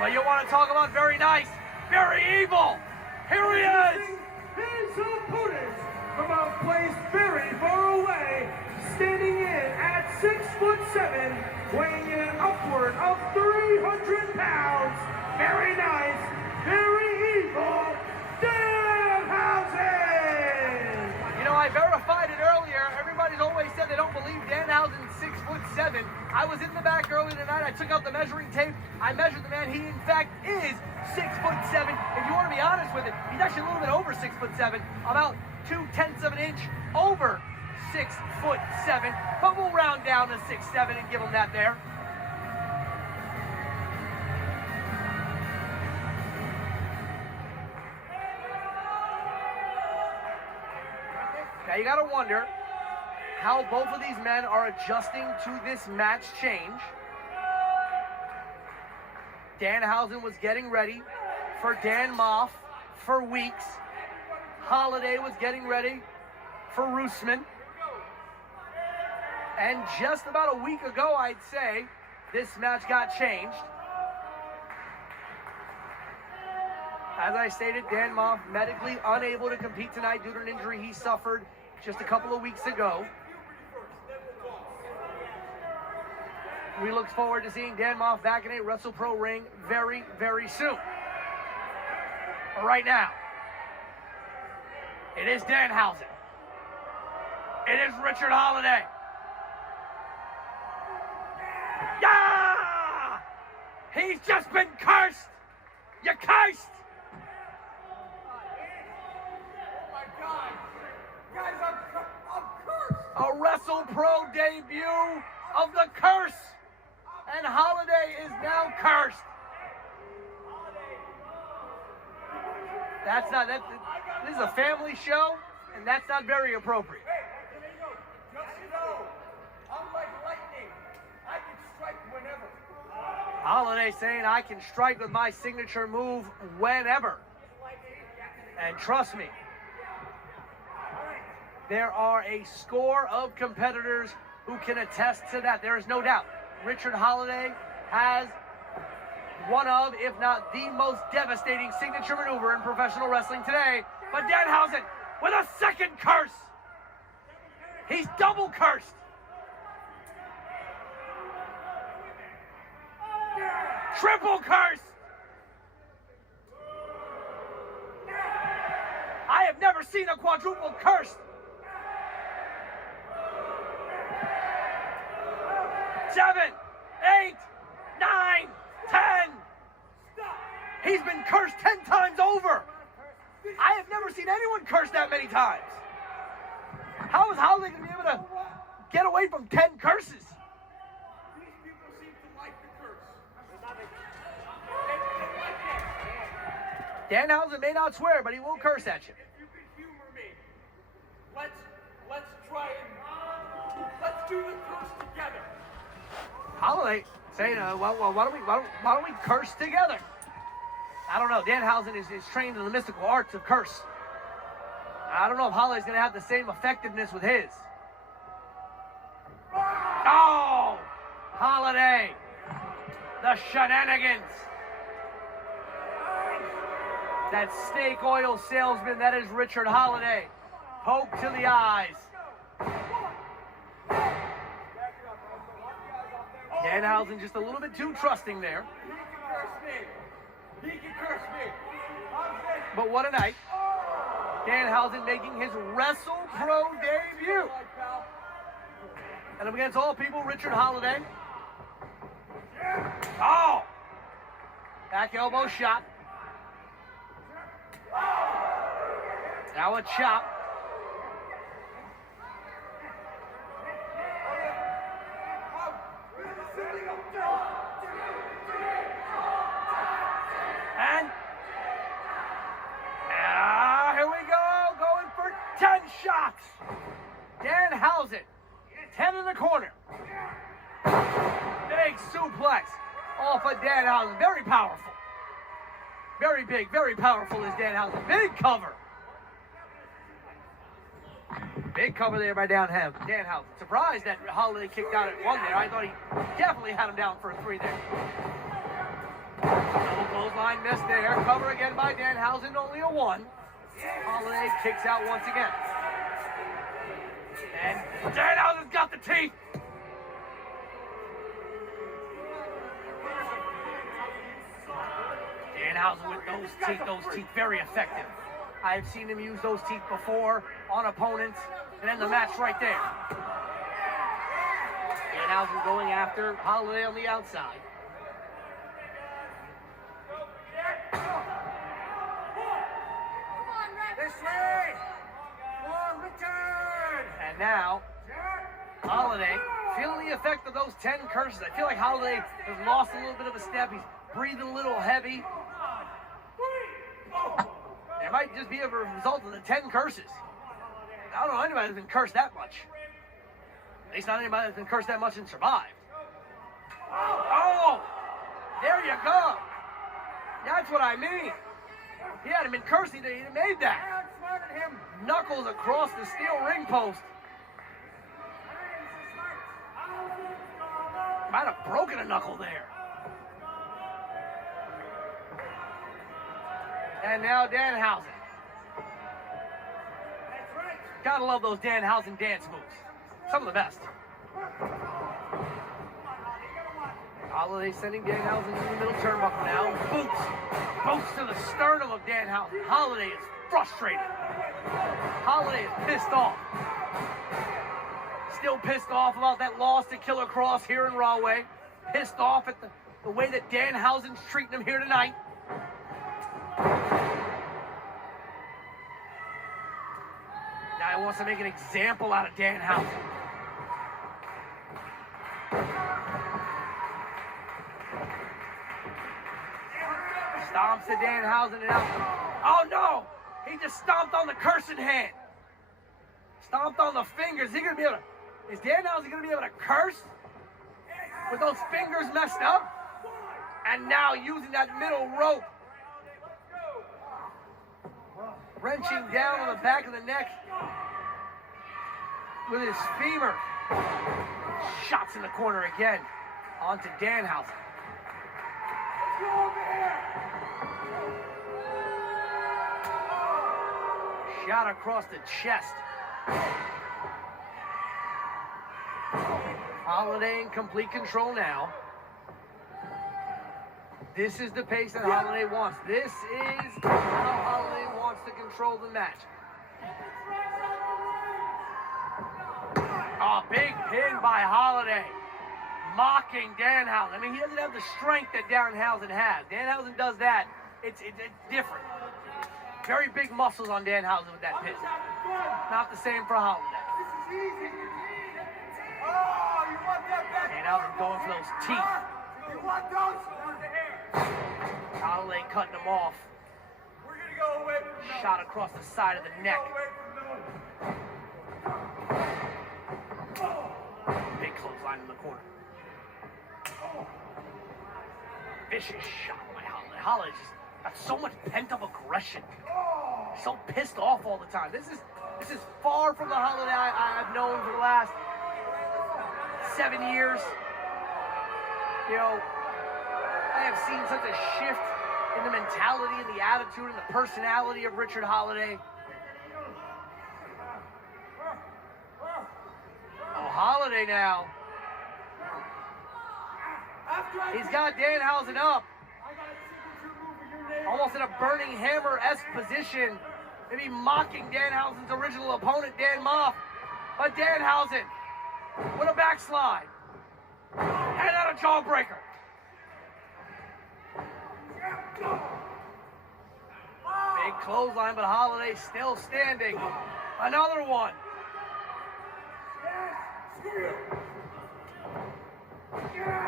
But you want to talk about very nice, very evil. Here he is. His opponent from a place very far away, standing in at 6'7", weighing in upward of 300 pounds. Very nice, very evil, Danhausen. You know, I verified it earlier. Everybody's always said they don't believe Danhausen's 6'7". I was in the back early tonight. I took out the measuring tape. I measured the man. He, in fact, is 6'7". If you want to be honest with it, he's actually a little bit over 6'7", about 0.2 of an inch over 6'7". But we'll round down to 6'7" and give him that there. Now you gotta wonder how both of these men are adjusting to this match change. Danhausen was getting ready for Dan Moff for weeks. Holliday was getting ready for Roosman. And just about a week ago, I'd say, this match got changed. As I stated, Dan Moff medically unable to compete tonight due to an injury he suffered just a couple of weeks ago. We look forward to seeing Dan Moff back in a Wrestle Pro ring very, very soon. But right now, it is Danhausen. It is Richard Holliday. Yeah! He's just been cursed! You cursed! A Wrestle Pro debut of the curse, and Holliday is now cursed. That's not that. This is a family show, and that's not very appropriate. Just know, I'm like lightning. I can strike whenever. Holliday saying I can strike with my signature move whenever. And trust me, there are a score of competitors who can attest to that. There is no doubt. Richard Holliday has one of, if not the most devastating signature maneuver in professional wrestling today. But Danhausen with a second curse. He's double cursed. Triple curse. I have never seen a quadruple curse. 7, 8, 9, 10. He's been cursed 10 times over. I have never seen anyone curse that many times. How is Holliday going to be able to get away from 10 curses? These people seem to like the curse. Danhausen may not swear, but he will curse at you. If you could humor me, let's try and let's do the curse together. Holliday saying, why don't we curse together? I don't know. Danhausen is trained in the mystical arts of curse. I don't know if Holliday's going to have the same effectiveness with his. Oh! Holliday! The shenanigans! That snake oil salesman, that is Richard Holliday. Poke to the eyes. Danhausen just a little bit too trusting there. He can curse me. He can curse me. But what a night. Danhausen making his Wrestle Pro debut. And up against all people, Richard Holliday. Oh! Back elbow shot. Now a chop. And here we go, going for 10 shots. Danhausen, 10 in the corner. Big suplex off of Danhausen, very powerful. Very big, very powerful is Danhausen. Big cover. Big cover there by Danhausen. Surprised that Holliday kicked out at 1 there. I thought he definitely had him down for a 3 there. Clothesline missed there. Cover again by Danhausen, only a 1. Holliday kicks out once again. And Danhausen's got the teeth. Danhausen with those teeth, very effective. I've seen him use those teeth before on opponents, and then the match right there. Danhausen going after Holliday on the outside. This way! More return! And now, Holliday, feeling the effect of those 10 curses. I feel like Holliday has lost a little bit of a step. He's breathing a little heavy. It might just be a result of the 10 curses. I don't know anybody that's been cursed that much. At least not anybody that's been cursed that much and survived. Oh! There you go! That's what I mean. He hadn't been cursed, he'd have made that. Knuckles across the steel ring post. Might have broken a knuckle there. And now Danhausen. Gotta love those Danhausen dance moves. Some of the best. Holliday sending Danhausen in the middle turnbuckle now. Boots to the sternum of Danhausen. Holliday is frustrated. Holliday is pissed off. Still pissed off about that loss to Killer Cross here in Rahway. Pissed off at the way that Danhausen's treating him here tonight. Now he wants to make an example out of Danhausen. Stomps to Danhausen and out. Oh no! He just stomped on the cursing hand. Stomped on the fingers. Is Danhausen gonna be able to curse with those fingers messed up? And now using that middle rope. Wrenching down on the back of the neck with his femur. Shots in the corner again. Onto Danhausen. Shot across the chest. Holliday in complete control now. This is the pace that Holliday wants. This is how Holliday wants to control the match. Oh, big pin by Holliday. Mocking Danhausen. I mean, he doesn't have the strength that Danhausen has. Danhausen does that. It's different. Very big muscles on Danhausen with that pin. Not the same for Holliday. Danhausen going for those teeth. Holliday cutting him off. Shot across the side of the neck. Big clothesline in the corner. Vicious shot by Holliday. Holliday just got so much pent-up aggression. So pissed off all the time. This is far from the Holliday I've known for the last 7 years. You know, I have seen such a shift in the mentality and the attitude and the personality of Richard Holliday. Oh, Holliday now. He's got Danhausen up. Almost in a burning hammer-esque position. Maybe mocking Danhausen's original opponent, Dan Moff. But Danhausen with a backslide. And out a jawbreaker. Big clothesline, but Holliday still standing. Another one.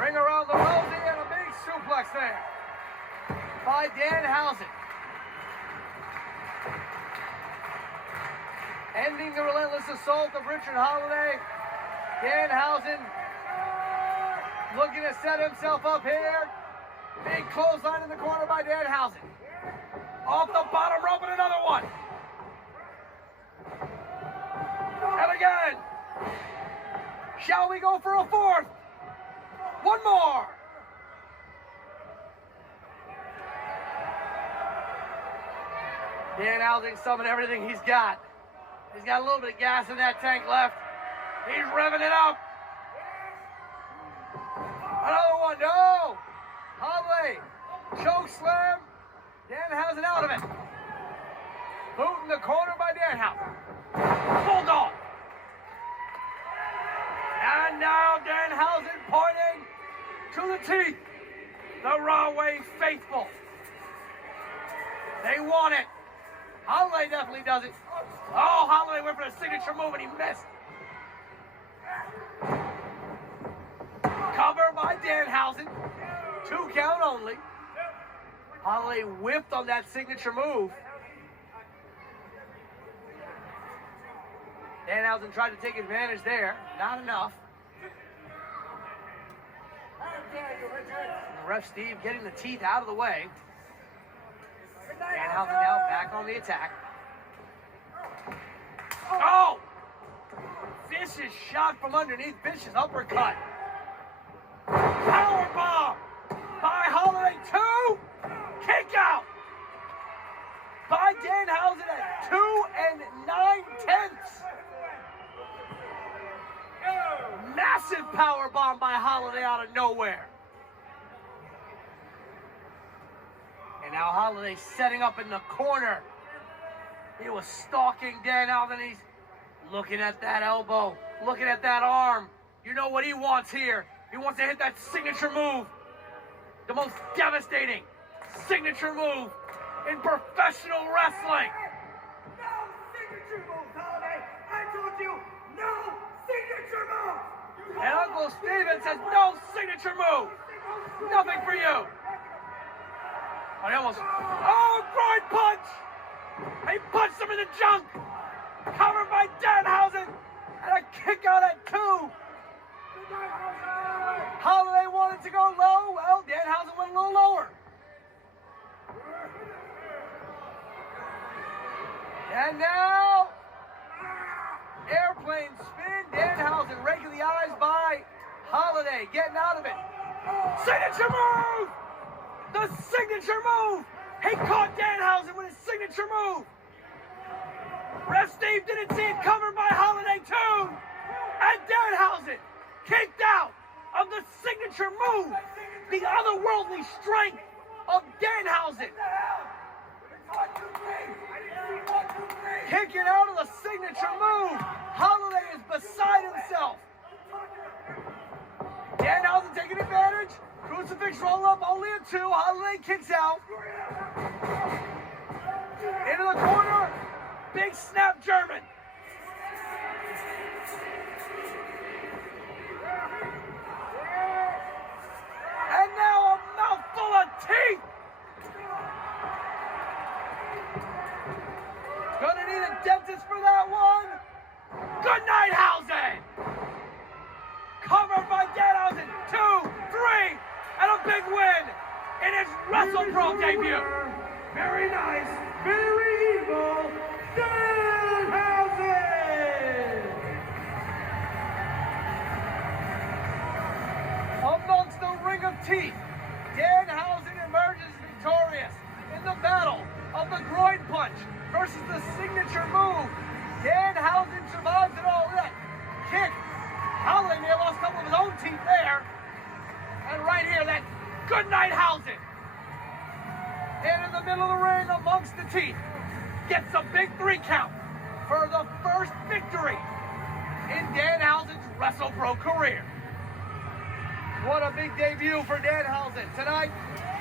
Ring around the rosy and a big suplex there by Danhausen. Ending the relentless assault of Richard Holliday. Danhausen looking to set himself up here. Big clothesline in the corner by Danhausen. Off the bottom rope and another one. And again. Shall we go for a fourth? One more. Danhausen summoned everything he's got. He's got a little bit of gas in that tank left. He's revving it up. Another one, no! Holliday, choke slam. Danhausen out of it. Boot in the corner by Danhausen. Bulldog. And now Danhausen pointing to the teeth. The Raw Way faithful. They want it. Holliday definitely does it. Oh, Holliday went for a signature move and he missed. Cover by Danhausen. 2 count only. Holliday whipped on that signature move. Danhausen tried to take advantage there. Not enough. And ref Steve getting the teeth out of the way. Danhausen now back on the attack. Oh! Vicious shot from underneath. Vicious uppercut. Power bomb by Holliday. 2. Kick out by Danhausen at 2 9/10. Massive power bomb by Holliday out of nowhere. And now Holliday setting up in the corner. He was stalking Danhausen. He's looking at that elbow, looking at that arm. You know what he wants here. He wants to hit that signature move. The most devastating signature move in professional wrestling. No signature move, Holliday. I told you, no signature move. And Uncle Steven says no signature move. Nothing for you. Oh, he almost. Oh, groin punch! He punched him in the junk. Covered by Danhausen. And a kick out at 2. Holliday wanted to go low. Well, Danhausen went a little lower. And now, airplane spin. Danhausen raking the eyes by Holliday. Getting out of it. Signature move! The signature move! He caught Danhausen with his signature move. Ref Steve didn't see it covered by Holliday too. And Danhausen kicked out of the signature move. The otherworldly strength of Danhausen. Kicking out of the signature move. Holliday is beside himself. Danhausen taking advantage. Crucifix roll up, only a 2. Holliday kicks out. Into the corner. Big snap German. And now a mouthful of teeth. Gonna need a dentist for that one. Good night, Hausen. Covered by Danhausen. 2, 3, and a big win in his Wrestle Pro debut. Very nice, very evil, Danhausen! Amongst the ring of teeth, Danhausen emerges victorious in the battle of the groin punch versus the signature move. Danhausen survives it all. That kick. Holliday may have lost a couple of his own teeth there. And right here, that good night Hausen. And in the middle of the ring, amongst the teeth, gets a big 3 count for the first victory in Danhausen's Wrestle Pro career. What a big debut for Danhausen tonight,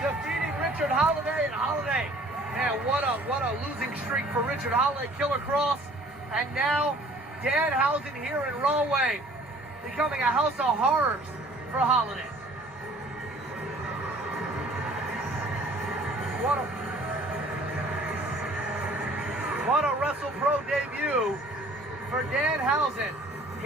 defeating Richard Holliday. And Holliday, man, what a losing streak for Richard Holliday. Killer Cross, and now Danhausen here in Raw Way, becoming a house of horrors for Holliday. What a Wrestle Pro debut for Danhausen.